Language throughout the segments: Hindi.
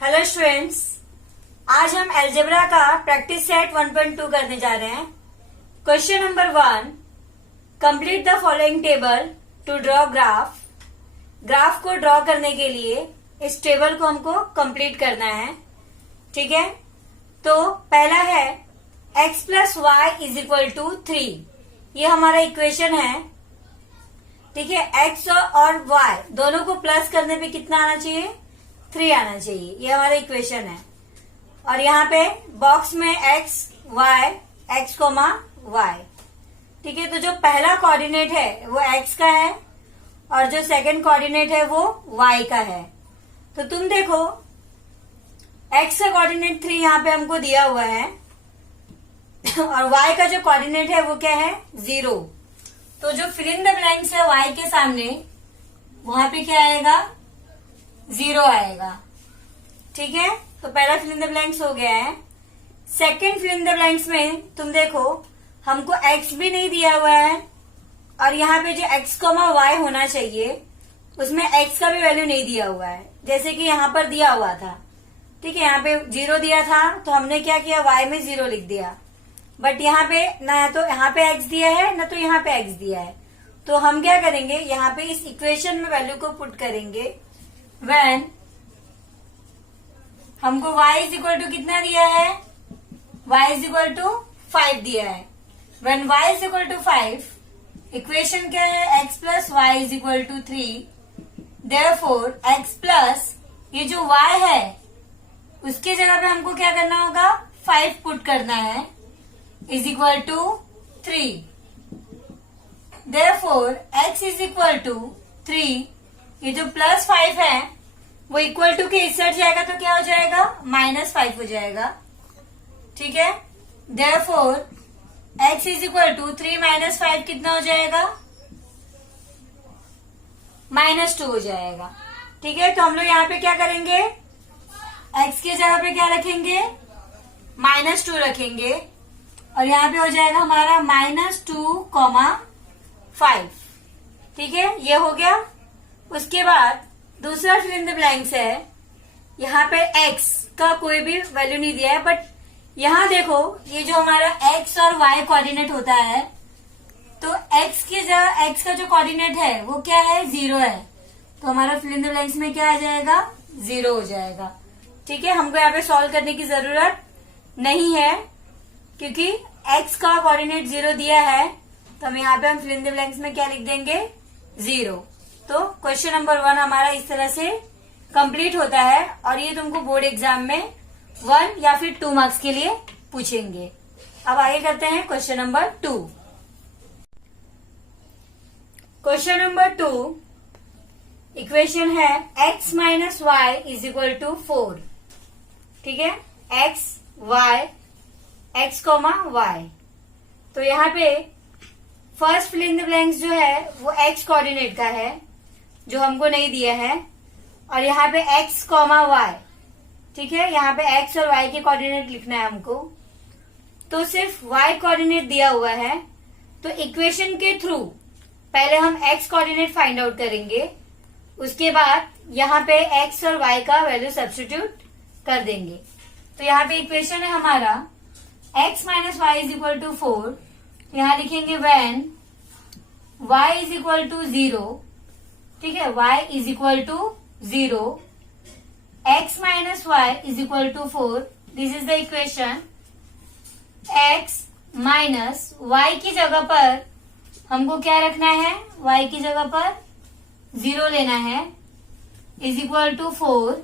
हेलो स्टूडेंट्स, आज हम अलजेब्रा का प्रैक्टिस सेट 1.2 करने जा रहे हैं। Question number 1, complete the following table to draw graph. Graph को ड्रॉ करने के लिए इस टेबल को हमको कंप्लीट करना है। ठीक है, तो पहला है x plus y is equal to 3। ये हमारा इक्वेशन है। ठीक है, x और y दोनों को प्लस करने पे कितना आना चाहिए? 3 आना चाहिए। ये हमारा इक्वेशन है। और यहाँ पे बॉक्स में x कोमा y। ठीक है, तो जो पहला कोऑर्डिनेट है वो x का है और जो सेकंड कोऑर्डिनेट है वो y का है। तो तुम देखो x का कोऑर्डिनेट 3 यहाँ पे हमको दिया हुआ है और y का जो कोऑर्डिनेट है वो क्या है? 0। तो जो फिल इन द ब्लैंक्स है y के सामने, वहां पे क्या आएगा? 0 आएगा। ठीक है, तो पहला फिल इन द ब्लैंक्स हो गया है। Second fill in the blanks में तुम देखो हमको x भी नहीं दिया हुआ है और यहाँ पे जो x कोमा y होना चाहिए उसमें x का भी वैल्यू नहीं दिया हुआ है, जैसे कि यहाँ पर दिया हुआ था। ठीक है, यहाँ पे 0 दिया था तो हमने क्या किया? y में 0 लिख दिया। बट यहाँ पे ना तो यहाँ पे x दिया है ना तो यहाँ पे x दिया है। तो हम क्या करेंगे? यहाँ पे इस इक्वेशन में वैल्यू को पुट करेंगे। व्हेन हमको y इज इक्वल टू कितना दिया है? y इज इक्वल टू 5 दिया है। When y is equal to 5, equation क्या है? x plus y is equal to 3। Therefore x plus ये जो y है उसके जगह पे हमको क्या करना होगा? 5 पुट करना है, is equal to 3। Therefore x is equal to 3। ये जो प्लस 5 है वो इक्वल टू के इस साइड जाएगा तो क्या हो जाएगा? -5 हो जाएगा। ठीक है, therefore x is equal to 3 - 5 कितना हो जाएगा? -2 हो जाएगा। ठीक है, तो हम लोग यहाँ पे क्या करेंगे? x के जगह पे क्या रखेंगे? -2 रखेंगे और यहाँ पे हो जाएगा हमारा -2,5। ठीक है, ये हो गया। उसके बाद दूसरा फिल इन द ब्लैंक्स है। यहाँ पे x का कोई भी वैल्यू नहीं दिया है, बट यहाँ देखो ये जो हमारा x और y कोऑर्डिनेट होता है, तो x की जगह x का जो कोऑर्डिनेट है वो क्या है? 0 है। तो हमारा फिल इन द ब्लैंक्स में क्या आ जाएगा? 0 हो जाएगा। ठीक है, हमको यहाँ पे सॉल्व करने की जरूरत नहीं है क्योंकि x का कोऑर्डिनेट 0 दिया है। तो हम यहाँ पे फिल इन द ब्लैंक्स में क्या लिख देंगे? 0। तो क्वेश्चन नंबर 1 हमारा इस तरह से कंप्लीट होता है और ये तुमको बोर्ड एग्जाम में 1 या फिर 2 मार्क्स के लिए पूछेंगे। अब आगे करते हैं question number 2। Question number 2 equation है x minus y is equal to 4। ठीक है, x कोमा y। तो यहाँ पे first fill in the blanks जो है वो x कोऑर्डिनेट का है जो हमको नहीं दिया है और यहाँ पे x कोमा y। ठीक है, यहाँ पे x और y के कोऑर्डिनेट लिखना है हमको। तो सिर्फ y कोऑर्डिनेट दिया हुआ है तो इक्वेशन के थ्रू पहले हम x कोऑर्डिनेट फाइंड आउट करेंगे, उसके बाद यहाँ पे x और y का वैल्यू सब्स्टिट्यूट कर देंगे। तो यहाँ पे इक्वेशन है हमारा x minus y is equal to 4। यहाँ लिखेंगे when y is equal to 0। ठीक है, y is equal to 0, x minus y is equal to 4। This is the equation. x minus y की जगह पर हमको क्या रखना है? y की जगह पर 0 लेना है, is equal to 4।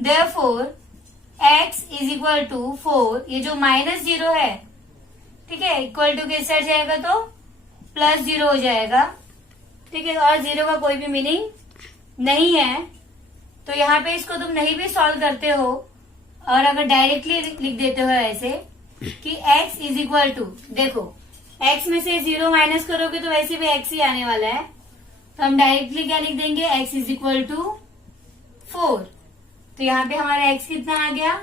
Therefore x is equal to 4। ये जो -0 है, ठीक है, इक्वल टू के साइड जाएगा तो +0 हो जाएगा। ठीक है, और 0 का कोई भी मीनिंग नहीं है। तो यहाँ पे इसको तुम नहीं भी सॉल्व करते हो और अगर डायरेक्टली लिख देते हो ऐसे कि x इज इक्वल टू, देखो x में से 0 माइनस करोगे तो वैसे भी x ही आने वाला है। तो हम डायरेक्टली क्या लिख देंगे? x is equal to 4। तो यहाँ पे हमारा x कितना आ गया?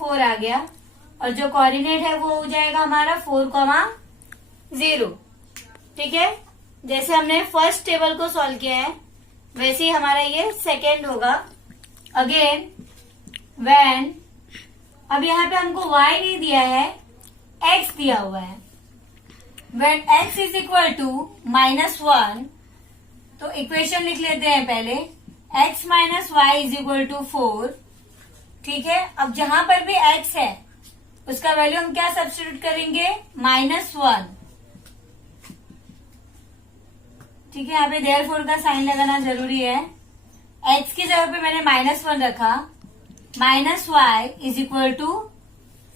4 आ गया और जो कोऑर्डिनेट है वो हो जाएगा हमारा 4,0। ठीक है, जैसे हमने फर्स्ट टेबल को सॉल्व किया है वैसे ही हमारा ये सेकेंड होगा। अगेन व्हेन, अब यहाँ पे हमको y नहीं दिया है, x दिया हुआ है। When x is equal to -1, तो इक्वेशन लिख लेते हैं पहले, x minus y is equal to 4। ठीक है, अब जहां पर भी x है उसका वैल्यू हम क्या सब्स्टिट्यूट करेंगे, -1। ठीक है, यहाँ पे देयरफॉर का साइन लगाना जरूरी है। x की जगह पे मैंने -1 रखा, -y is equal to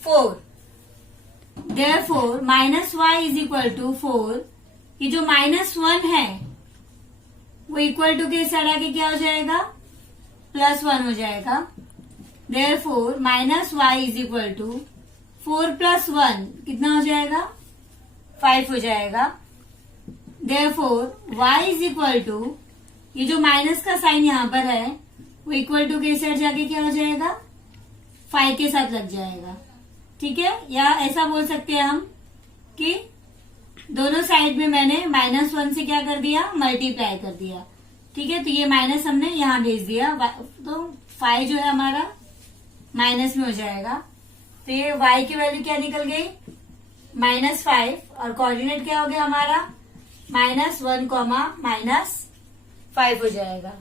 4। Therefore -y is equal to 4, ये जो -1 है वो इक्वल टू के साइड आके क्या हो जाएगा, +1 हो जाएगा। Therefore -y is equal to 4 + 1 कितना हो जाएगा, 5 हो जाएगा। Therefore y is equal to, ये जो माइनस का साइन यहाँ पर है वो इक्वल टू के साइड जाके क्या हो जाएगा, 5 के साथ लग जाएगा। ठीक है, या ऐसा बोल सकते हैं हम कि दोनों साइड में मैंने -1 से क्या कर दिया, मल्टीप्लाई कर दिया। ठीक है, तो ये माइनस हमने यहाँ भेज दिया, तो 5 जो है हमारा माइनस में हो जाएगा। तो ये y की वैल्यू क्या निकल गई, -5, और कोऑर्डिनेट क्या हो गया हमारा, -1, -5 हो जाएगा।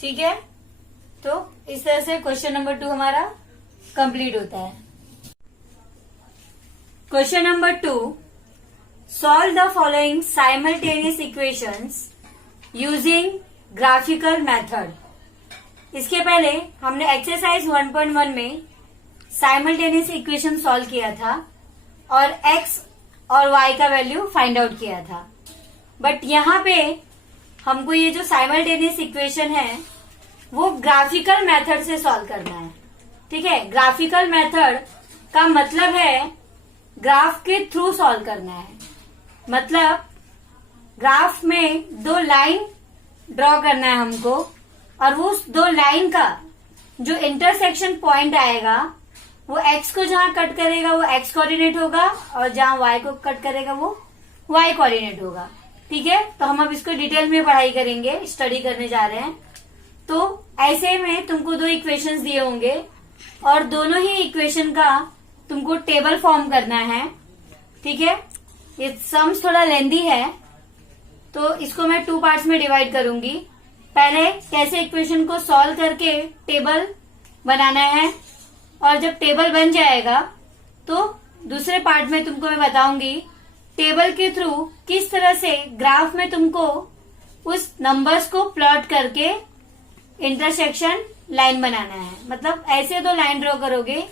ठीक है, तो इस तरह से क्वेश्चन नंबर 2 हमारा कंप्लीट होता है। Question number 2, solve the following simultaneous equations using graphical method. इसके पहले हमने एक्सरसाइज 1.1 में साइमल्टेनियस इक्वेशन सॉल्व किया था और x और y का वैल्यू फाइंड आउट किया था। बट यहाँ पे हमको ये जो साइमल्टेनियस इक्वेशन है वो ग्राफिकल मेथड से सॉल्व करना है। ठीक है, ग्राफिकल मेथड का मतलब है ग्राफ के थ्रू सॉल्व करना है। मतलब ग्राफ में 2 लाइन ड्रॉ करना है हमको, और वो उस 2 लाइन का जो इंटरसेक्शन पॉइंट आएगा वो x को जहां कट करेगा वो x कोऑर्डिनेट होगा, और जहां y को कट करेगा वो y कोऑर्डिनेट होगा। ठीक है, तो हम अब इसको डिटेल में पढ़ाई करेंगे, स्टडी करने जा रहे हैं। तो ऐसे में तुमको 2 इक्वेशंस दिए होंगे और दोनों ही इक्वेशन का तुमको टेबल फॉर्म करना है। ठीक है, ये सम्स थोड़ा लेंदी है तो इसको मैं 2 पार्ट्स में डिवाइड करूंगी। पहले कैसे इक्वेशन को सॉल्व करके टेबल बनाना है, और जब टेबल बन जाएगा तो दूसरे पार्ट में तुमको मैं बताऊंगी टेबल के थ्रू किस तरह से ग्राफ में तुमको उस नंबर्स को प्लॉट करके इंटरसेक्शन लाइन बनाना है। मतलब ऐसे 2 लाइन ड्रॉ करोगे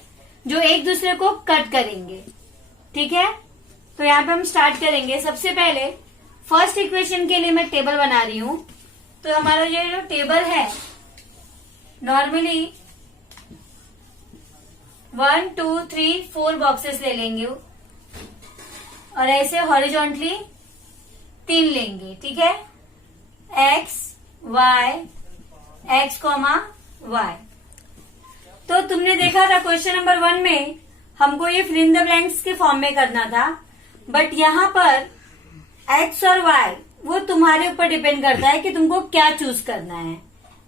जो एक दूसरे को कट करेंगे। ठीक है, तो यहाँ पे हम स्टार्ट करेंगे। सबसे पहले फर्स्ट इक्वेशन के लिए मैं टेबल बना रही हूँ। तो हमारा ये जो टेबल है नॉर्मली 1 2 3 4 बॉक्सेस ले लेंगे और ऐसे हॉरिजॉन्टली 3 लेंगे। ठीक है, x y x, y। तो तुमने देखा था क्वेश्चन नंबर 1 में हमको ये फिल इन द ब्लैंक्स के फॉर्म में करना था, बट यहाँ पर x और y वो तुम्हारे ऊपर डिपेंड करता है कि तुमको क्या चूज करना है।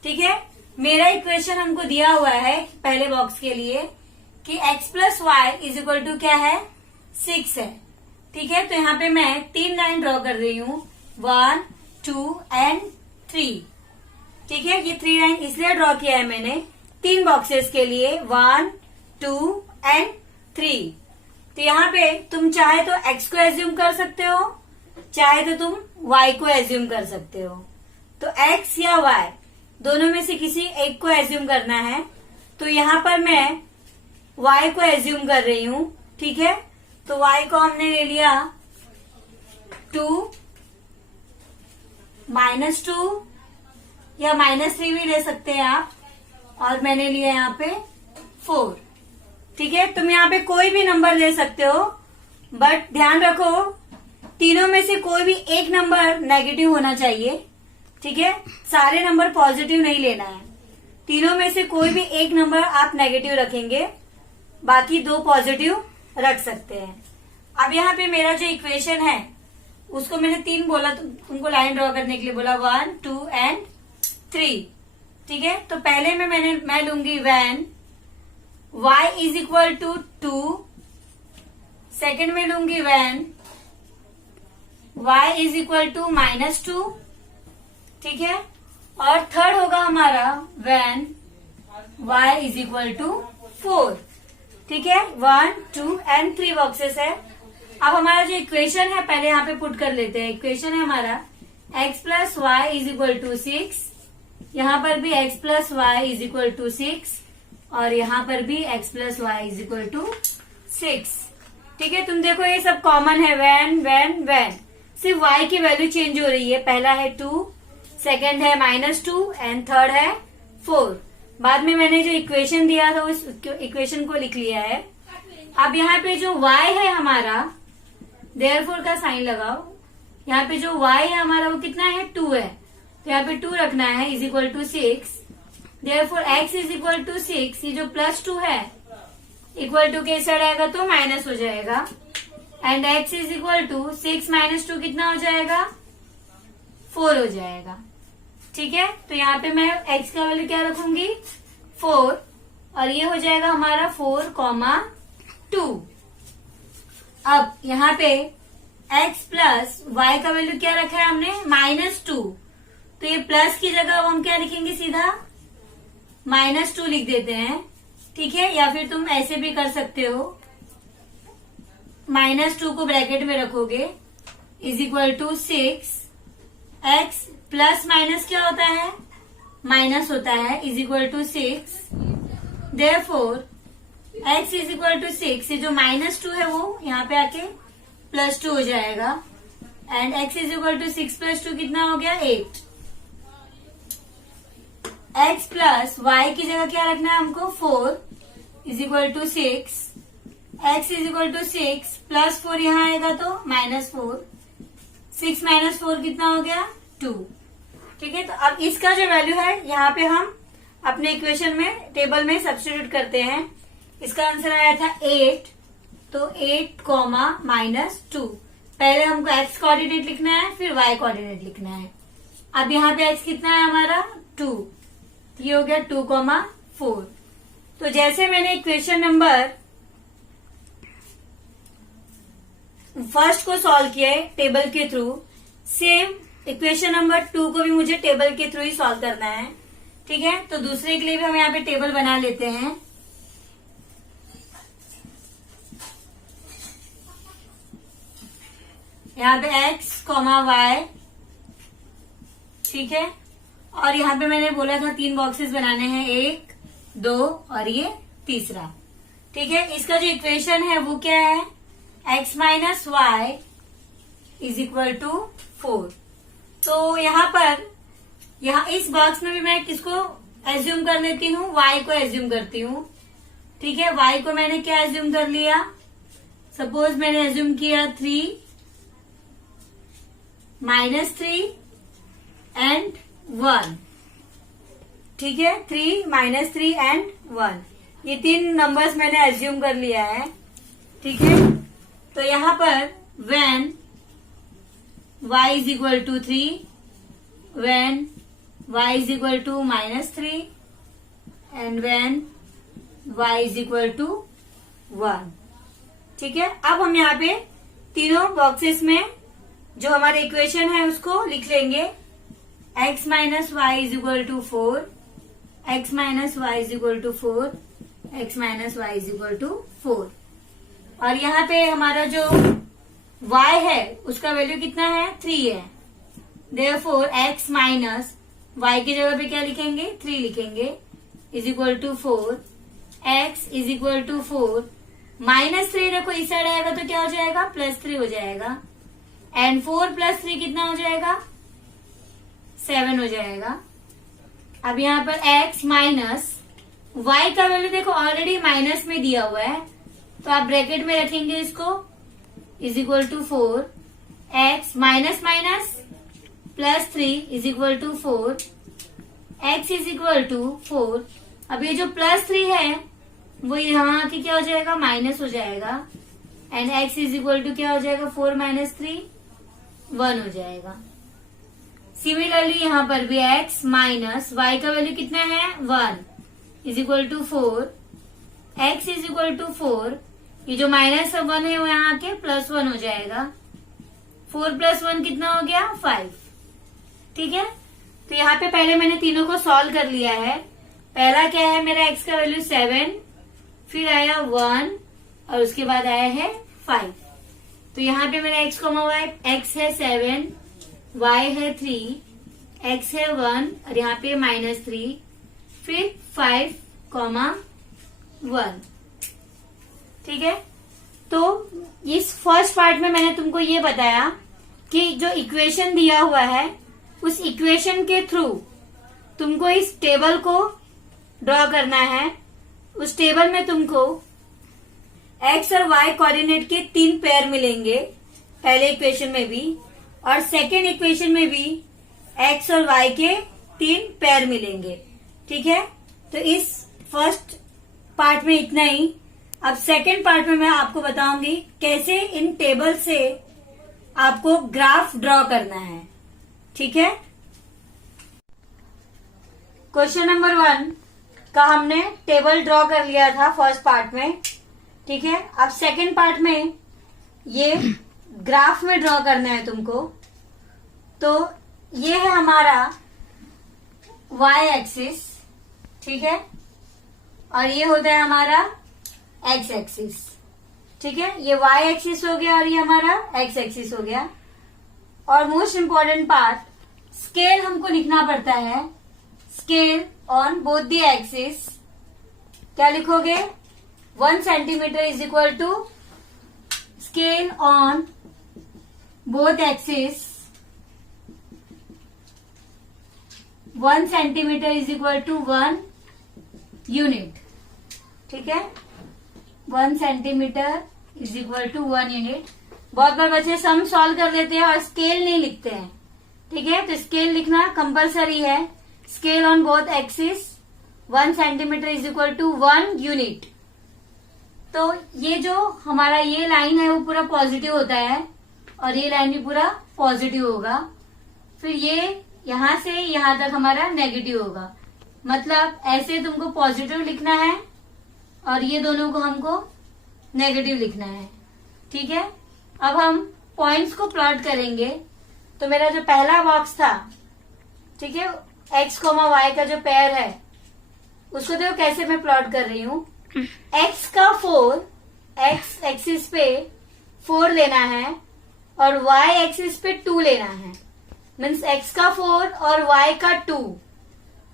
ठीक है, मेरा इक्वेशन हमको दिया हुआ है पहले बॉक्स के लिए कि x + y is equal to क्या है, 6 है। ठीक है, तो यहाँ पे मैं 3 लाइन ड्रॉ कर रही हूँ, 1 2 एंड 3। ठीक है, ये 3 लाइन इसलिए ड्रॉ किया है मैंने 3 बॉक्सेस के लिए, 1 2 एंड 3। तो यहाँ पे तुम चाहे तो x को एज्यूम कर सकते हो, चाहे तो तुम y को एज्यूम कर सकते हो। तो x या y दोनों में से किसी एक को एज्यूम करना है। तो यहाँ पर मैं y को एज्यूम कर रही हूँ। ठीक है, तो y को हमने ले लिया 2 -2 या -3 भी ले सकते हैं आप, और मैंने लिया यहाँ पे 4। ठीक है, तुम यहाँ पे कोई भी नंबर ले सकते हो, बट ध्यान रखो तीनों में से कोई भी एक नंबर नेगेटिव होना चाहिए। ठीक है, सारे नंबर पॉजिटिव नहीं लेना है, तीनों में से कोई भी एक नंबर आप नेगेटिव रखेंगे, बाकी 2 पॉजिटिव रख सकते हैं। अब यहाँ पे मेरा जो इक्वेशन है उसको मैंने 3 बोला, तुमको लाइन ड्रॉ करने के लिए बोला 1 2 एंड 3। ठीक है, तो पहले में मैं लूंगी when y is equal to 2, second में लूंगी when y is equal to -2, ठीक है, और थर्ड होगा हमारा when y is equal to 4, ठीक है। 1, 2 एंड 3 बॉक्सेस है। अब हमारा जो इक्वेशन है पहले यहाँ पे पुट कर लेते हैं। इक्वेशन है हमारा x plus y is equal to 6, यहाँ पर भी x plus y is equal to 6 और यहाँ पर भी x plus y is equal to 6, ठीक है। तुम देखो ये सब कॉमन है, व्हेन सिर्फ y की वैल्यू चेंज हो रही है। पहला है 2, सेकेंड है -2 एंड थर्ड है 4। बाद में मैंने जो इक्वेशन दिया था उस इक्वेशन को लिख लिया है। अब यहाँ पे जो y है हमारा, देयरफॉर का साइन लगाओ। यहाँ पे जो y है हमारा वो कितना है, 2 है, तो यहाँ पे 2 रखना है is equal to 6। Therefore x is equal to 6, ये जो +2 है इक्वल टू के साइड आएगा तो माइनस हो जाएगा, and x is equal to 6 - 2 कितना हो जाएगा, 4 हो जाएगा, ठीक है। तो यहाँ पे मैं x का वैल्यू क्या रखूंगी, 4, और ये हो जाएगा हमारा 4, 2। अब यहाँ पे x प्लस वाई का वैल्यू क्या रखा है हमने, -2, तो ये प्लस की जगह अब हम क्या लिखेंगे, सीधा -2 लिख देते हैं, ठीक है। या फिर तुम ऐसे भी कर सकते हो, -2 को ब्रैकेट में रखोगे is equal to 6, x plus minus क्या होता है, माइनस होता है, is equal to 6। Therefore x is equal to 6, ये जो -2 है वो यहाँ पे आके +2 हो जाएगा, and x is equal to 6 + 2 कितना हो गया, 8। x प्लस y की जगह क्या रखना है हमको, 4 is equal to 6, x is equal to 6 + 4 यहाँ आएगा तो -4, 6 - 4 कितना हो गया, 2, ठीक है। तो अब इसका जो वैल्यू है यहाँ पे हम अपने इक्वेशन में टेबल में सब्स्टिट्यूट करते हैं। इसका आंसर आया था 8, तो 8, -2। पहले हमको x कोऑर्डिनेट लिखना है, फिर y कोऑर्डिनेट लिखना है। अब यहाँ पे x कितना है हमारा, 2, ये हो गया 2, 4। तो जैसे मैंने इक्वेशन नंबर फर्स्ट को सॉल्व किया है टेबल के थ्रू, सेम इक्वेशन नंबर 2 को भी मुझे टेबल के थ्रू ही सॉल्व करना है, ठीक है। तो दूसरे के लिए भी हम यहाँ पे टेबल बना लेते हैं। यहाँ पे x, y, ठीक है, और यहाँ पे मैंने बोला था 3 बॉक्सेस बनाने हैं, 1, 2 और ये तीसरा, ठीक है। इसका जो इक्वेशन है वो क्या है, x - y is equal to 4। तो यहाँ पर इस बॉक्स में भी मैं किसको एज्यूम कर लेती हूँ, y को एज्यूम करती हूँ, ठीक है। y को मैंने क्या एज्यूम कर लिया, सपोज मैंने एज्यूम किया 3, -3 एंड 1, ठीक है, 3, -3 एंड 1, ये 3 नंबर्स मैंने एज्यूम कर लिया है, ठीक है। तो यहाँ पर when y is equal to 3, when y is equal to -3 and when y is equal to 1, ठीक है। अब हम यहाँ पे तीनों बॉक्सेस में जो हमारे इक्वेशन है उसको लिख लेंगे। x - y is equal to 4, x - y is equal to 4, x - y is equal to 4, और यहाँ पे हमारा जो y है उसका वैल्यू कितना है, 3 है। देयरफॉर x माइनस y की जगह पे क्या लिखेंगे, 3 लिखेंगे, is equal to 4, x is equal to 4, -3 देखो इस साइड आएगा तो क्या हो जाएगा, +3 हो जाएगा, एंड 4 + 3 कितना हो जाएगा, 7 हो जाएगा। अब यहाँ पर x माइनस y का वैल्यू देखो ऑलरेडी माइनस में दिया हुआ है, तो आप ब्रैकेट में रखेंगे इसको, is equal to 4, x minus +3 is equal to 4, x is equal to 4। अब ये जो +3 है वो यहाँ आके क्या हो जाएगा, माइनस हो जाएगा, and x is equal to क्या हो जाएगा, 4 - 3, 1 हो जाएगा। सिमिलरली यहाँ पर भी x माइनस y का वैल्यू कितना है, 1 is equal to 4, x is equal to 4, ये जो -1 है वो यहाँ के +1 हो जाएगा। 4 + 1 कितना हो गया? 5। ठीक है, तो यहाँ पे पहले मैंने तीनों को सॉल्व कर लिया है। पहला क्या है मेरा, x का वैल्यू 7, फिर आया 1 और उसके बाद आया है 5। तो यहाँ पे मेरा x, y, x है 7, y है 3, x है 1 और यहाँ पे -3, फिर 5, 1। ठीक है, तो इस फर्स्ट पार्ट में मैंने तुमको ये बताया कि जो इक्वेशन दिया हुआ है उस इक्वेशन के थ्रू तुमको इस टेबल को ड्रॉ करना है। उस टेबल में तुमको x और y कोऑर्डिनेट के 3 पेयर मिलेंगे, पहले इक्वेशन में भी और सेकेंड इक्वेशन में भी x और y के 3 पेयर मिलेंगे। ठीक है, तो इस फर्स्ट पार्ट में इतना ही। अब सेकेंड पार्ट में मैं आपको बताऊंगी कैसे इन टेबल से आपको ग्राफ ड्रॉ करना है। ठीक है, क्वेश्चन नंबर 1 का हमने टेबल ड्रॉ कर लिया था फर्स्ट पार्ट में। ठीक है, अब सेकेंड पार्ट में ये ग्राफ में ड्रॉ करना है तुमको। तो ये है हमारा y एक्सिस, ठीक है, और ये होता है हमारा x एक्सिस। ठीक है, ये y एक्सिस हो गया और ये हमारा x एक्सिस हो गया। और मोस्ट इम्पोर्टेंट पार्ट, स्केल हमको लिखना पड़ता है। Scale on both the axis क्या लिखोगे? 1 centimetre is equal to scale on both axis 1 centimetre is equal to 1 unit. ठीक है, 1 centimetre is equal to 1 unit. बहुत बार बच्चे सम सॉल्व कर लेते हैं और स्केल नहीं लिखते हैं। ठीक है, तो स्केल लिखना कंपलसरी है। Scale on both axis 1 centimetre is equal to 1 unit. तो ये जो हमारा ये लाइन है वो पूरा पॉजिटिव होता है और ये लाइन भी पूरा पॉजिटिव होगा। फिर ये यहां से यहां तक हमारा नेगेटिव होगा। मतलब ऐसे तुमको पॉजिटिव लिखना है और ये दोनों को हमको नेगेटिव लिखना है। ठीक है, अब हम पॉइंट्स को प्लॉट करेंगे। तो मेरा जो पहला बॉक्स था, ठीक है, x, y का जो पेयर है उसको देखो कैसे मैं प्लॉट कर रही हूँ। x का 4, x एक्सिस पे 4 लेना है और y एक्सिस पे 2 लेना है। मीन्स x का 4 और y का 2।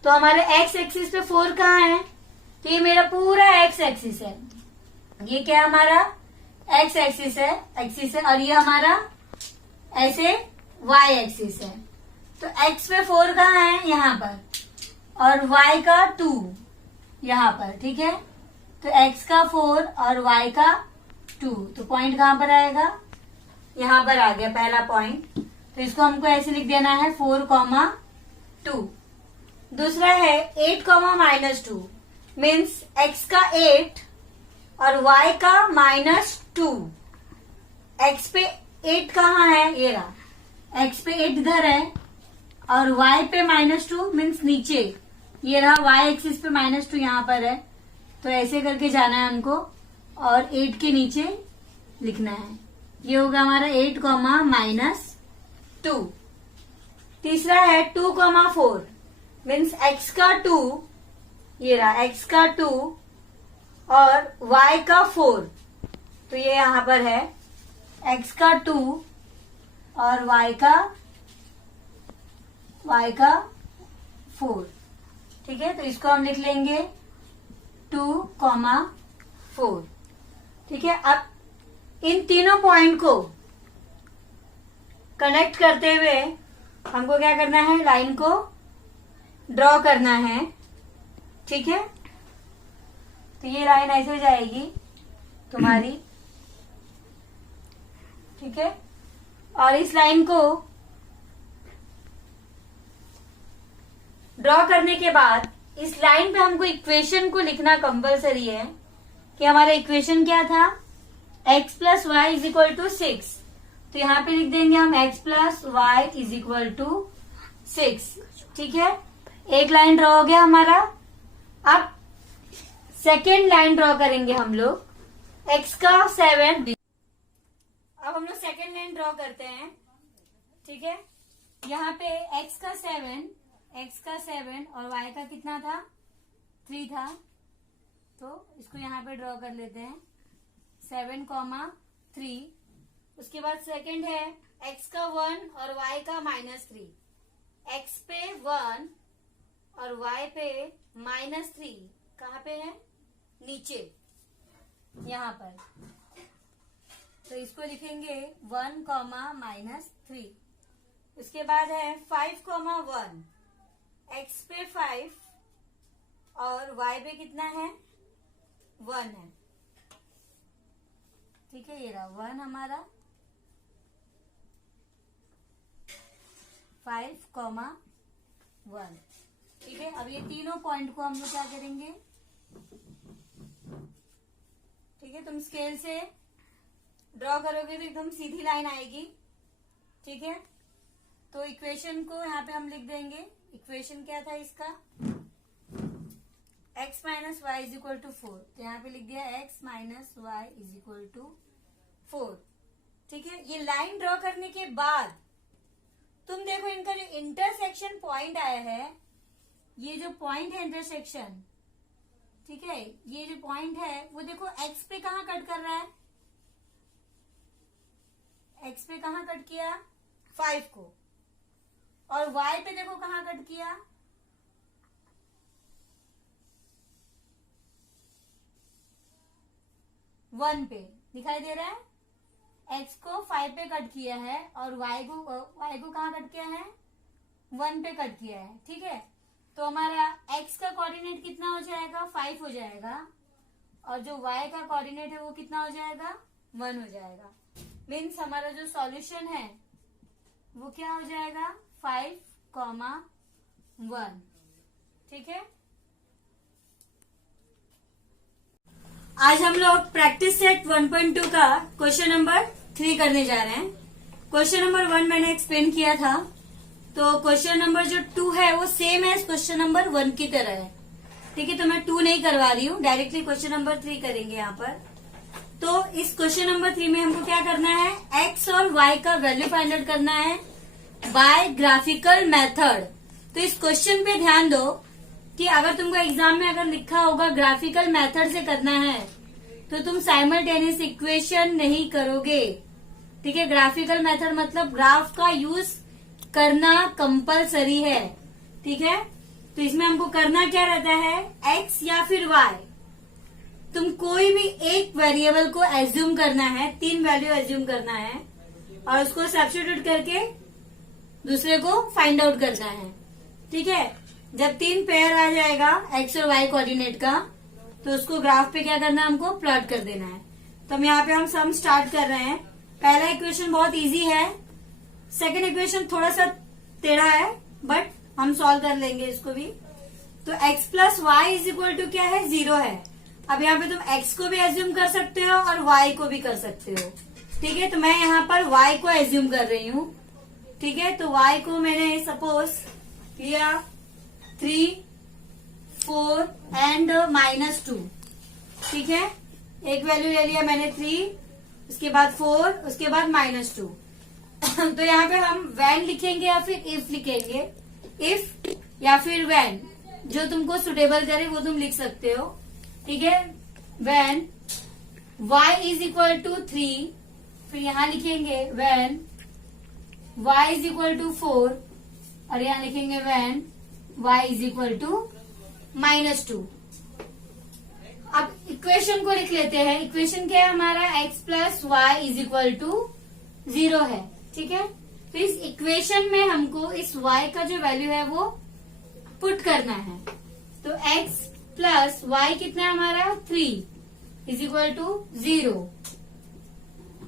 तो हमारे x एक्सिस पे 4 कहाँ है? तो ये मेरा पूरा x एक्सिस है। ये क्या हमारा x एक्सिस है और ये हमारा ऐसे y एक्सिस है। तो x पे 4 कहाँ है? यहाँ पर, और y का 2 यहाँ पर। ठीक है, तो x का 4 और y का 2, तो पॉइंट कहाँ पर आएगा? यहाँ पर आ गया पहला पॉइंट। तो इसको हमको ऐसे लिख देना है 4,2। दूसरा है 8,-2 मीन्स x का 8 और y का -2। x पे 8 कहाँ है? ये रहा, x पे 8 इधर है और y पे -2 मीन्स नीचे। ये रहा y एक्सिस पे -2 यहाँ पर है। तो ऐसे करके जाना है हमको और 8 के नीचे लिखना है। ये होगा हमारा 8,-2। तीसरा है 2,4 मीन्स x का 2, ये रहा x का 2 और y का 4। तो ये यहाँ पर है x का 2 और y का 4। ठीक है, तो इसको हम लिख लेंगे 2,4। ठीक है, अब इन तीनों पॉइंट को कनेक्ट करते हुए हमको क्या करना है? लाइन को ड्रॉ करना है। ठीक है, तो ये लाइन ऐसे जाएगी तुम्हारी। ठीक है, और इस लाइन को ड्रॉ करने के बाद इस लाइन पे हमको इक्वेशन को लिखना कंपलसरी है कि हमारा इक्वेशन क्या था? x plus y is equal to 6। तो यहाँ पे लिख देंगे हम x plus y is equal to 6। ठीक है, एक लाइन ड्रॉ हो गया हमारा। अब सेकेंड लाइन ड्रॉ करेंगे हम लोग। x का 7, अब हम लोग सेकेंड लाइन ड्रॉ करते हैं। ठीक है, यहाँ पे x का 7 और y का कितना था, 3 था, तो इसको यहाँ पे ड्रॉ कर लेते हैं 7,3। उसके बाद सेकंड है x का 1 और y का -3। x पे 1 और y पे -3 कहाँ पे है, नीचे यहाँ पर, तो इसको लिखेंगे 1, -3। उसके बाद है 5,1, x पे 5 और y पे कितना है, 1 है। ठीक है, ये रहा 1 हमारा, 5,1। ठीक है, अब ये तीनों पॉइंट को हम लोग क्या करेंगे, ठीक है, तुम स्केल से ड्रॉ करोगे तो एकदम सीधी लाइन आएगी। ठीक है, तो इक्वेशन को यहाँ पे हम लिख देंगे। इक्वेशन क्या था इसका, x - y = 4, तो यहाँ पे लिख दिया x - y = 4। ठीक है, ये लाइन ड्रॉ करने के बाद तुम देखो इनका जो इंटरसेक्शन पॉइंट आया है, ये जो पॉइंट है इंटरसेक्शन, ठीक है, ये जो पॉइंट है वो देखो x पे कहाँ कट कर रहा है, x पे कहाँ कट किया, 5 को, और y पे देखो कहाँ कट किया, 1 पे। दिखाई दे रहा है, x को 5 पे कट किया है और y को कहाँ कट किया है, 1 पे कट किया है। ठीक है, तो हमारा x का कोऑर्डिनेट कितना हो जाएगा, 5 हो जाएगा, और जो y का कोऑर्डिनेट है वो कितना हो जाएगा, 1 हो जाएगा। मीन्स हमारा जो सॉल्यूशन है वो क्या हो जाएगा, 5,1। ठीक है, आज हम लोग प्रैक्टिस सेट 1.2 का क्वेश्चन नंबर 3 करने जा रहे हैं। क्वेश्चन नंबर 1 मैंने एक्सप्लेन किया था, तो क्वेश्चन नंबर जो 2 है वो सेम है क्वेश्चन नंबर 1 की तरह है। ठीक है, तो मैं 2 नहीं करवा रही हूँ, डायरेक्टली क्वेश्चन नंबर 3 करेंगे यहाँ पर। तो इस क्वेश्चन नंबर 3 में हमको क्या करना है, x और y का वैल्यू फाइंड आउट करना है बाय ग्राफिकल मेथड। तो इस क्वेश्चन पे ध्यान दो कि अगर तुमको एग्जाम में अगर लिखा होगा ग्राफिकल मेथड से करना है तो तुम साइमल्टेनियस इक्वेशन नहीं करोगे। ठीक है, ग्राफिकल मेथड मतलब ग्राफ का यूज करना कंपलसरी है। ठीक है, तो इसमें हमको करना क्या रहता है, x या फिर y, तुम कोई भी एक वेरिएबल को एज्यूम करना है, 3 वैल्यू एज्यूम करना है और उसको सब्स्टिट्यूट करके दूसरे को फाइंड आउट करना है। ठीक है, जब 3 पेयर आ जाएगा x और y कोऑर्डिनेट का, तो उसको ग्राफ पे क्या करना है, हमको प्लॉट कर देना है। तो हम यहाँ पे हम सम स्टार्ट कर रहे हैं। पहला इक्वेशन बहुत इजी है, सेकंड इक्वेशन थोड़ा सा टेढ़ा है, बट हम सॉल्व कर लेंगे इसको भी। तो x + y = क्या है, 0 है। अब यहाँ पे तुम x को भी एज्यूम कर सकते हो और y को भी कर सकते हो। ठीक है, तो मैं यहाँ पर y को एज्यूम कर रही हूँ। ठीक है, तो y को मैंने सपोज लिया 3, 4 एंड -2। ठीक है, एक वैल्यू ले लिया मैंने 3, उसके बाद 4, उसके बाद -2। तो यहाँ पे हम व्हेन लिखेंगे या फिर इफ लिखेंगे, इफ या फिर व्हेन, जो तुमको सुटेबल करे वो तुम लिख सकते हो। ठीक है, व्हेन y = 3, फिर यहाँ लिखेंगे व्हेन y = 4 और यहाँ लिखेंगे व्हेन y = -2। अब इक्वेशन को लिख लेते हैं। इक्वेशन क्या है हमारा, x + y = 0 है। ठीक है, तो इस इक्वेशन में हमको इस y का जो वैल्यू है वो पुट करना है। तो x + y कितना है हमारा, 3 = 0।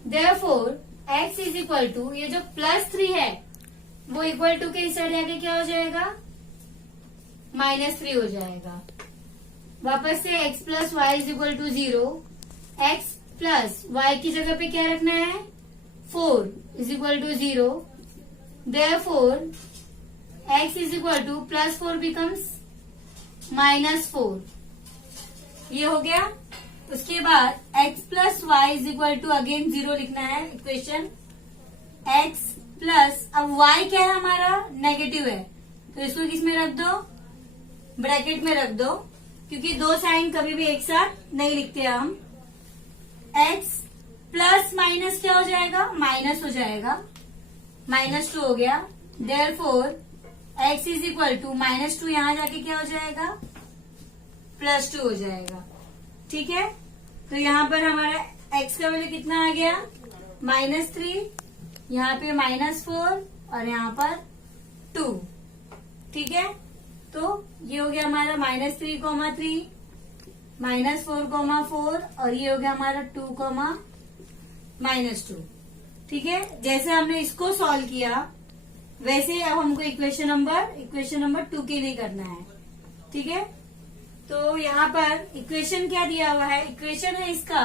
Therefore x = ये जो +3 है वो = के इस साइड आके क्या हो जाएगा, -3 हो जाएगा। वापस से x + y = 0, x + y की जगह पे क्या रखना है, 4 = 0। Therefore x = +4 becomes -4। ये हो गया। उसके बाद x plus y is equal to again 0 लिखना है इक्वेशन। x प्लस, अब y क्या है हमारा, नेगेटिव है, तो इसको किस में रख दो, ब्रैकेट में रख दो, क्योंकि दो साइन कभी भी एक साथ नहीं लिखते हम। x प्लस माइनस क्या हो जाएगा, माइनस हो जाएगा, -2 हो गया। Therefore x is equal to -2, यहां जाके क्या हो जाएगा, +2 हो जाएगा। ठीक है, तो यहाँ पर हमारा x का वैल्यू कितना आ गया, -3, यहाँ पे -4 और यहाँ पर 2। ठीक है, तो ये हो गया हमारा -3, -3, -4, और ये हो गया हमारा 2, -2। ठीक है, जैसे हमने इसको सॉल्व किया वैसे अब हमको इक्वेशन नंबर 2 के लिए करना है। ठीक है, तो यहाँ पर इक्वेशन क्या दिया हुआ है, इक्वेशन है इसका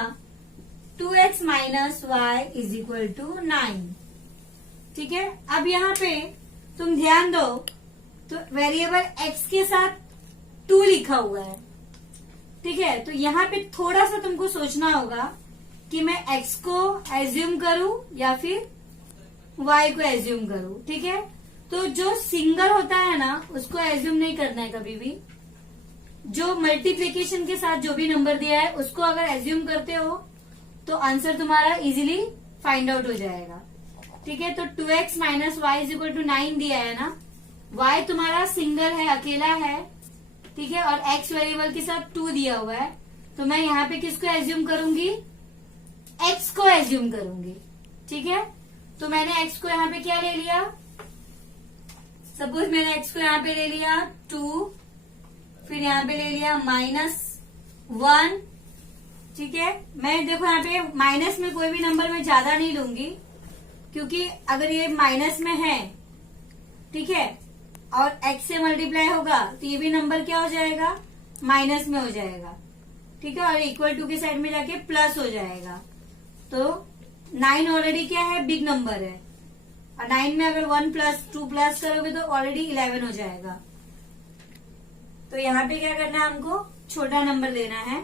2x minus y is equal to 9। ठीक है, अब यहाँ पे तुम ध्यान दो तो वेरिएबल x के साथ 2 लिखा हुआ है। ठीक है, तो यहाँ पे थोड़ा सा तुमको सोचना होगा कि मैं x को एज्यूम करूं या फिर y को एज्यूम करूं। ठीक है, तो जो सिंगल होता है ना उसको एज्यूम नहीं करना है कभी भी। जो मल्टीप्लीकेशन के साथ जो भी नंबर दिया है उसको अगर एज्यूम करते हो तो आंसर तुम्हारा इजीली फाइंड आउट हो जाएगा। ठीक है, तो 2x minus y is equal to 9 दिया है ना, y तुम्हारा सिंगल है, अकेला है। ठीक है, और x वेरिएबल के साथ 2 दिया हुआ है, तो मैं यहाँ पे किसको एज्यूम करूंगी, x को एज्यूम करूंगी। ठीक है, तो मैंने x को यहाँ पे क्या ले लिया, सपोज मैंने x को यहाँ पे ले लिया 2, फिर यहाँ पे ले लिया -1। ठीक है, मैं देखो यहाँ पे माइनस में कोई भी नंबर मैं ज्यादा नहीं लूंगी, क्योंकि अगर ये माइनस में है, ठीक है, और x से मल्टीप्लाई होगा तो ये भी नंबर क्या हो जाएगा, माइनस में हो जाएगा। ठीक है, और इक्वल टू के साइड में जाके प्लस हो जाएगा। तो 9 ऑलरेडी क्या है, बिग नंबर है, और 9 में अगर 1 प्लस 2 प्लस करोगे तो ऑलरेडी 11 हो जाएगा। तो यहाँ पे क्या करना है, हमको छोटा नंबर लेना है।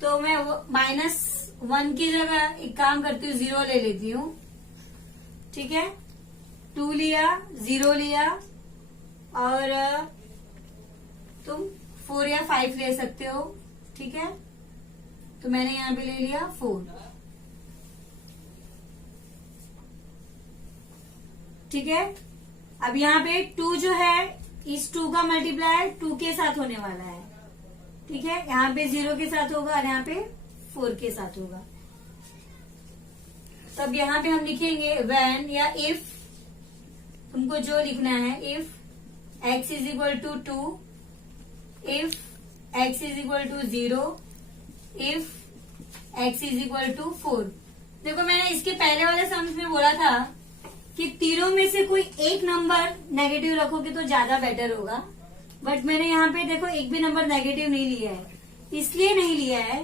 तो मैं -1 की जगह एक काम करती हूँ, 0 ले लेती हूँ। ठीक है, 2 लिया, 0 लिया, और तुम 4 या 5 ले सकते हो। ठीक है, तो मैंने यहाँ पे ले लिया 4। ठीक है, अब यहाँ पे 2 जो है, इस 2 का मल्टीप्लाई 2 के साथ होने वाला है। ठीक है, यहाँ पे 0 के साथ होगा और यहाँ पे 4 के साथ होगा। तब यहाँ पे हम लिखेंगे व्हेन या इफ, तुमको जो लिखना है, if x is equal to 2, if x is equal to 0, if x is equal to 4। देखो मैंने इसके पहले वाले सम्स में बोला था कि तीनों में से कोई एक नंबर नेगेटिव रखोगे तो ज्यादा बेटर होगा, बट मैंने यहाँ पे देखो एक भी नंबर नेगेटिव नहीं लिया है। इसलिए नहीं लिया है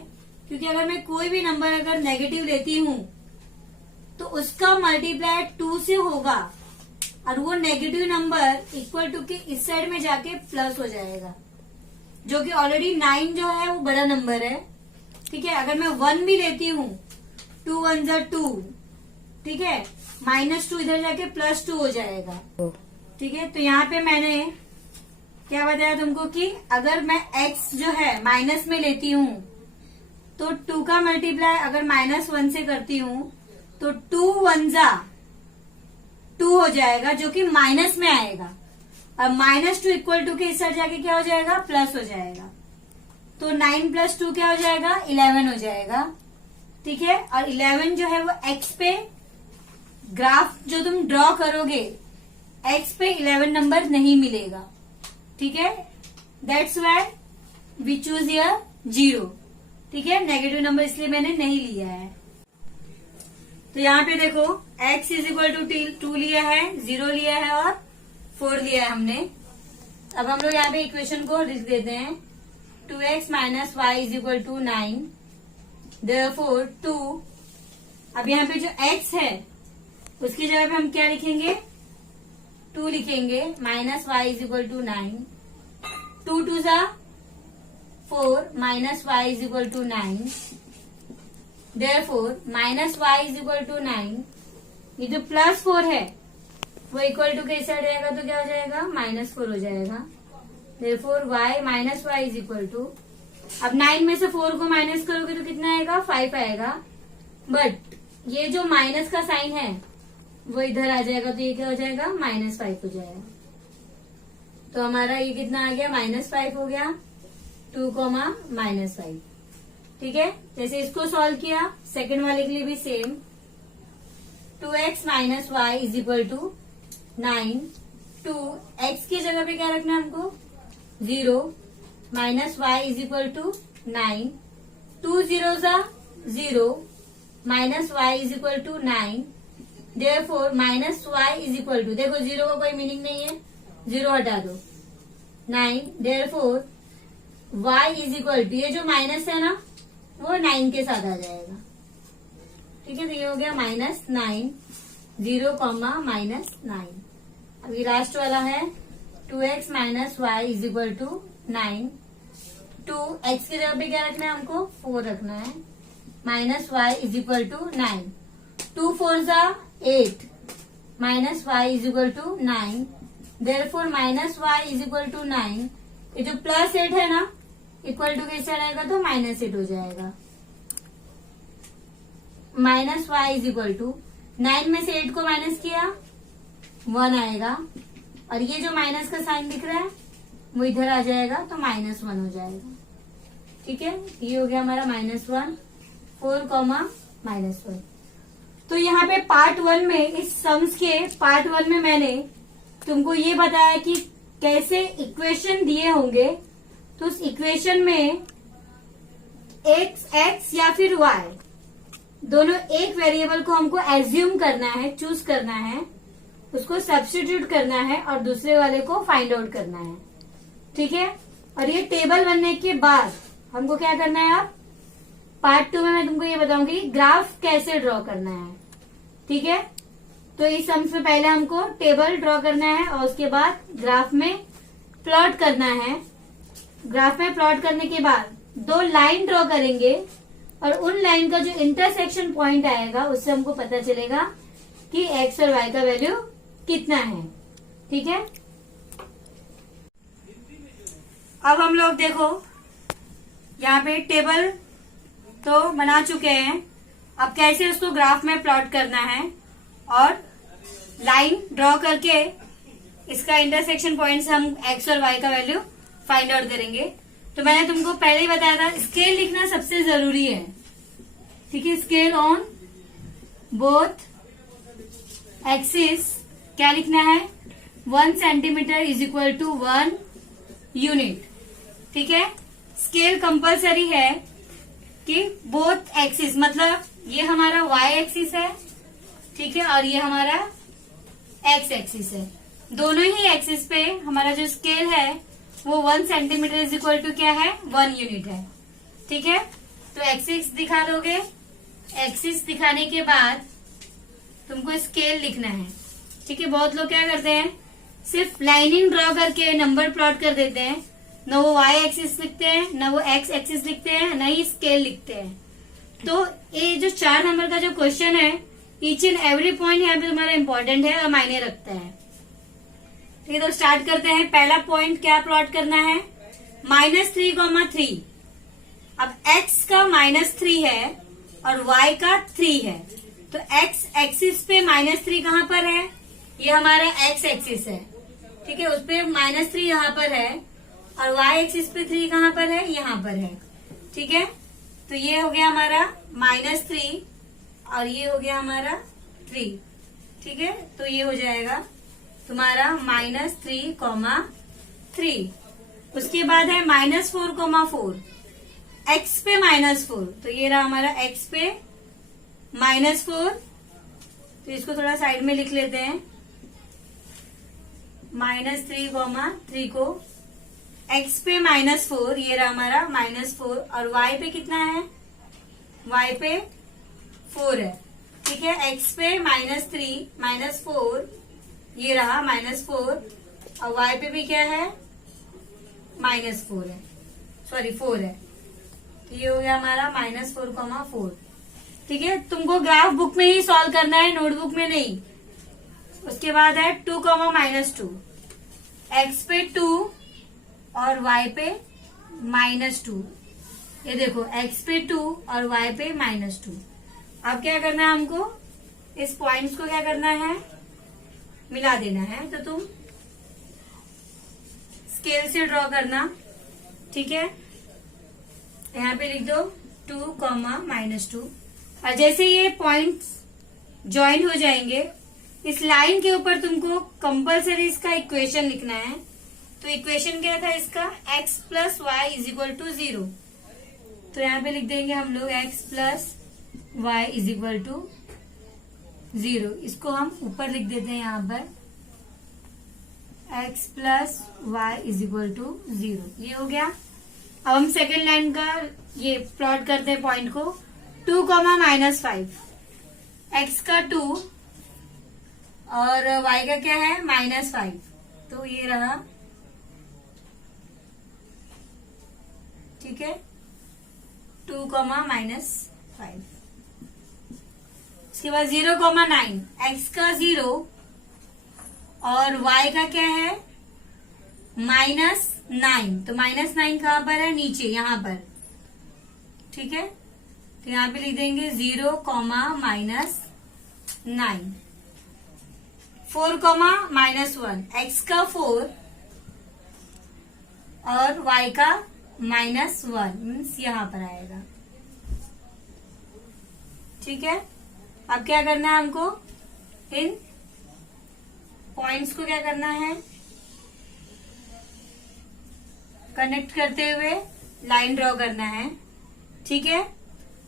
क्योंकि अगर मैं कोई भी नंबर अगर नेगेटिव लेती हूँ तो उसका मल्टीप्लाई 2 से होगा, और वो नेगेटिव नंबर इक्वल टू के इस साइड में जाके प्लस हो जाएगा, जो कि ऑलरेडी 9 जो है वो बड़ा नंबर है। ठीक है, अगर मैं 1 भी लेती हूँ, 2 1 जा 2, ठीक है, -2 इधर जाके +2 हो जाएगा। ठीक है, तो यहाँ पे मैंने क्या बताया तुमको कि अगर मैं x जो है माइनस में लेती हूँ तो 2 का मल्टीप्लाई अगर -1 से करती हूँ तो 2 1 जा 2 हो जाएगा, जो कि माइनस में आएगा, और -2 इक्वल टू के इस साइड जाके क्या हो जाएगा, प्लस हो जाएगा। तो 9 + 2 क्या हो जाएगा, 11 हो जाएगा। ठीक है, और 11 जो है वो x पे ग्राफ जो तुम ड्रॉ करोगे x पे 11 नंबर नहीं मिलेगा। ठीक है, that's why we choose here 0। ठीक है, नेगेटिव नंबर इसलिए मैंने नहीं लिया है। तो यहाँ पे देखो x इज इक्वल टू 2 लिया है, 0 लिया है और 4 लिया है हमने। अब हम लोग यहाँ पे इक्वेशन को लिख देते हैं, 2x minus y is equal to 9, therefore 2। अब यहाँ पे जो x है उसकी जगह पे हम क्या लिखेंगे, 2 लिखेंगे, -y इज इक्वल टू 9, 2 2 जा 4 minus y is equal to 9, therefore minus y is equal to 9, ये जो +4 है वो इक्वल टू कैसे आ जाएगा, तो क्या हो जाएगा, -4 हो जाएगा। Therefore y minus y is equal to, अब 9 में से 4 को माइनस करोगे तो कितना आएगा, 5 आएगा, बट ये जो माइनस का साइन है वो इधर आ जाएगा, तो ये क्या हो जाएगा, -5 हो जाएगा। तो हमारा ये कितना आ गया, -5 हो गया, 2, -5। ठीक है, जैसे इसको सॉल्व किया, सेकंड वाले के लिए भी same, 2x minus y is equal to 9, 2x की जगह पे क्या रखना है हमको, 0, minus y is equal to 9, 2 0 0, minus y is equal to 9, therefore minus y is equal to, देखो 0 का कोई मीनिंग नहीं है, 0 हटा दो, 9, therefore y is equal to, ये जो माइनस है ना वो 9 के साथ आ जाएगा। ठीक है, तो ये हो गया -9, 0, -9। अब ये लास्ट वाला है 2x minus y is equal to 9, 2x की जगह पे क्या रखना है हमको, 4 रखना है, minus y is equal to 9, 2 4 8, minus y is equal to 9, therefore minus y is equal to 9, ये जो +8 है ना इक्वल टू कैसे आएगा, तो -8 हो जाएगा, minus y is equal to 9 में से 8 को माइनस किया 1 आएगा, और ये जो माइनस का साइन दिख रहा है वो इधर आ जाएगा, तो -1 हो जाएगा। ठीक है, ये हो गया हमारा -1, 4, -1। तो यहाँ पे पार्ट 1 में, इस सम्स के पार्ट 1 में मैंने तुमको ये बताया कि कैसे इक्वेशन दिए होंगे, तो उस इक्वेशन में x या फिर y दोनों एक वेरिएबल को हमको एज्यूम करना है, चूज करना है, उसको सब्स्टिट्यूट करना है और दूसरे वाले को फाइंड आउट करना है। ठीक है, और ये टेबल बनने के बाद हमको क्या करना है, अब पार्ट 2 में मैं तुमको ये बताऊंगी ग्राफ कैसे ड्रॉ करना है। ठीक है, तो इस सम्स में पहले हमको टेबल ड्रॉ करना है और उसके बाद ग्राफ में प्लॉट करना है। ग्राफ में प्लॉट करने के बाद 2 लाइन ड्रॉ करेंगे और उन लाइन का जो इंटरसेक्शन पॉइंट आएगा उससे हमको पता चलेगा कि x और y का वैल्यू कितना है। ठीक है, अब हम लोग देखो यहाँ पे टेबल तो बना चुके हैं, अब कैसे उसको ग्राफ में प्लॉट करना है और लाइन ड्रॉ करके इसका इंटरसेक्शन पॉइंट से हम x और y का वैल्यू फाइंड आउट करेंगे। तो मैंने तुमको पहले ही बताया था स्केल लिखना सबसे जरूरी है। ठीक है, स्केल ऑन बोथ एक्सिस क्या लिखना है, 1 centimetre is equal to 1 unit. ठीक है, स्केल कंपलसरी है कि बोथ एक्सिस, मतलब ये हमारा y एक्सिस है, ठीक है, और ये हमारा x एक्सिस है, दोनों ही एक्सिस पे हमारा जो स्केल है वो 1 सेंटीमीटर इज इक्वल टू क्या है, 1 यूनिट है। ठीक है, तो एक्सिस दिखा दोगे, एक्सिस दिखाने के बाद तुमको स्केल लिखना है। ठीक है, बहुत लोग क्या करते हैं, सिर्फ लाइनिंग ड्रॉ करके नंबर प्लॉट कर देते हैं, न वो y एक्सिस लिखते हैं, न वो x एक्सिस लिखते हैं, न ही स्केल लिखते हैं। तो ये जो 4 नंबर का जो क्वेश्चन है, ईच एंड एवरी पॉइंट यहाँ पे तुम्हारा इंपॉर्टेंट है और मायने रखता है। ठीक है, तो स्टार्ट करते हैं। पहला पॉइंट क्या प्लॉट करना है, -3,3। अब x का -3 है और y का 3 है, तो x एक्सिस पे -3 कहाँ पर है, ये हमारा x एक्सिस है। ठीक है, उस पे -3 यहाँ पर है और y एक्सिस पे 3 कहाँ पर है, यहाँ पर है। ठीक है, तो ये हो गया हमारा -3 और ये हो गया हमारा 3। ठीक है, तो ये हो जाएगा तुम्हारा -3,3। उसके बाद है -4,4, x पे -4, तो ये रहा हमारा x पे -4। तो इसको थोड़ा साइड में लिख लेते हैं, -3,3 को x पे -4, ये रहा हमारा -4, और y पे कितना है, y पे 4 है। ठीक है, x पे -3 -4, ये रहा -4, और y पे भी क्या है, -4 है। सॉरी 4 है, तो ये हो गया हमारा -4,4। ठीक है, तुमको ग्राफ बुक में ही सॉल्व करना है, नोटबुक में नहीं। उसके बाद है 2, -2, x पे 2 और y पे -2। ये देखो x पे 2 और y पे -2। अब क्या करना है हमको, इस पॉइंट्स को क्या करना है, मिला देना है। तो तुम स्केल से ड्रॉ करना। ठीक है, यहाँ पे लिख दो 2, -2। और जैसे ये पॉइंट्स ज्वाइन हो जाएंगे, इस लाइन के ऊपर तुमको कंपलसरी इसका इक्वेशन लिखना है। तो इक्वेशन क्या था इसका, x + y = 0। तो यहाँ पे लिख देंगे हम लोग x + y = 0। इसको हम ऊपर लिख देते हैं यहाँ पर, x + y = 0। ये हो गया। अब हम सेकेंड लाइन का ये प्लॉट करते हैं पॉइंट को। 2, -5, x का 2 और y का क्या है, -5। तो ये रहा। ठीक है, 2, -5। उसके बाद 0, 9, x का 0 और y का क्या है, -9। तो -9 कहाँ पर है, नीचे यहाँ पर। ठीक है, तो यहाँ पे लिख देंगे 0, -9। 4, -1, x का 4 और y का -1 मीन्स यहाँ पर आएगा। ठीक है, अब क्या करना है हमको, इन पॉइंट्स को क्या करना है, कनेक्ट करते हुए लाइन ड्रॉ करना है। ठीक है,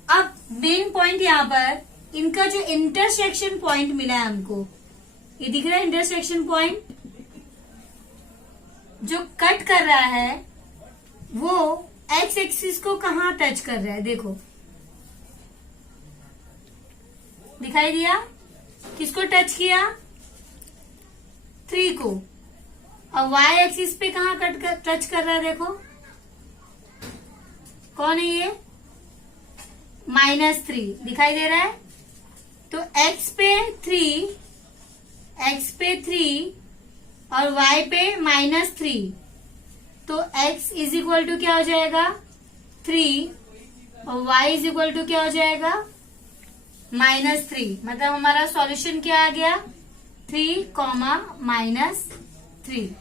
अब मेन पॉइंट यहाँ पर, इनका जो इंटरसेक्शन पॉइंट मिला है हमको, ये दिख रहा है इंटरसेक्शन पॉइंट जो कट कर रहा है, वो एक्स एक्सिस को कहाँ टच कर रहा है, देखो दिखाई दिया। किसको टच किया, 3 को। अब वाई एक्सिस पे कहाँ टच कर रहा है, देखो कौन है ये, -3 दिखाई दे रहा है। तो x पे 3 और y पे -3, तो x = क्या हो जाएगा, 3 और y = क्या हो जाएगा, -3। मतलब हमारा सॉल्यूशन क्या आ गया, 3, -3।